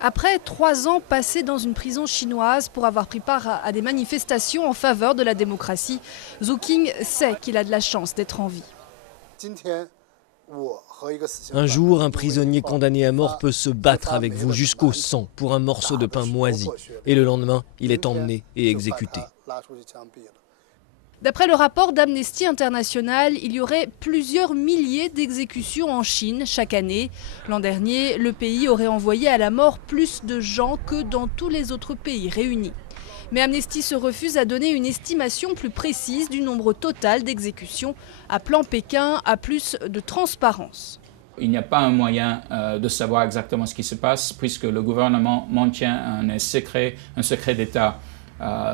Après 3 ans passés dans une prison chinoise pour avoir pris part à des manifestations en faveur de la démocratie, Zhu Qing sait qu'il a de la chance d'être en vie. Un jour, un prisonnier condamné à mort peut se battre avec vous jusqu'au sang pour un morceau de pain moisi. Et le lendemain, il est emmené et exécuté. D'après le rapport d'Amnesty International, il y aurait plusieurs milliers d'exécutions en Chine chaque année. L'an dernier, le pays aurait envoyé à la mort plus de gens que dans tous les autres pays réunis. Mais Amnesty se refuse à donner une estimation plus précise du nombre total d'exécutions, appelant Pékin à plus de transparence. Il n'y a pas un moyen de savoir exactement ce qui se passe puisque le gouvernement maintient un secret d'État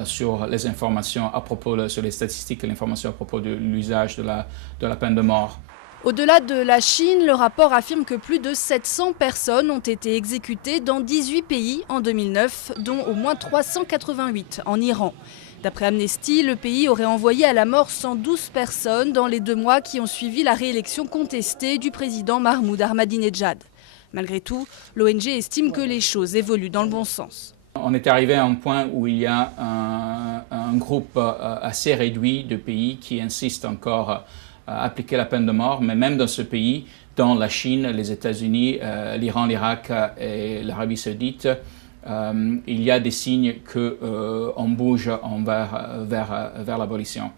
sur les informations à propos, sur les statistiques et l'information à propos de l'usage de la peine de mort. Au-delà de la Chine, le rapport affirme que plus de 700 personnes ont été exécutées dans 18 pays en 2009, dont au moins 388 en Iran. D'après Amnesty, le pays aurait envoyé à la mort 112 personnes dans les 2 mois qui ont suivi la réélection contestée du président Mahmoud Ahmadinejad. Malgré tout, l'ONG estime que les choses évoluent dans le bon sens. On est arrivé à un point où il y a un groupe assez réduit de pays qui insistent encore à appliquer la peine de mort, mais même dans ce pays, dans la Chine, les États-Unis, l'Iran, l'Irak et l'Arabie saoudite, il y a des signes qu'on bouge vers l'abolition.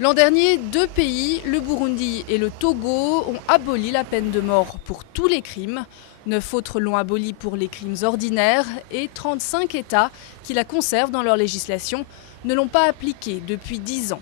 L'an dernier, 2 pays, le Burundi et le Togo, ont aboli la peine de mort pour tous les crimes. 9 autres l'ont abolie pour les crimes ordinaires et 35 États qui la conservent dans leur législation ne l'ont pas appliquée depuis 10 ans.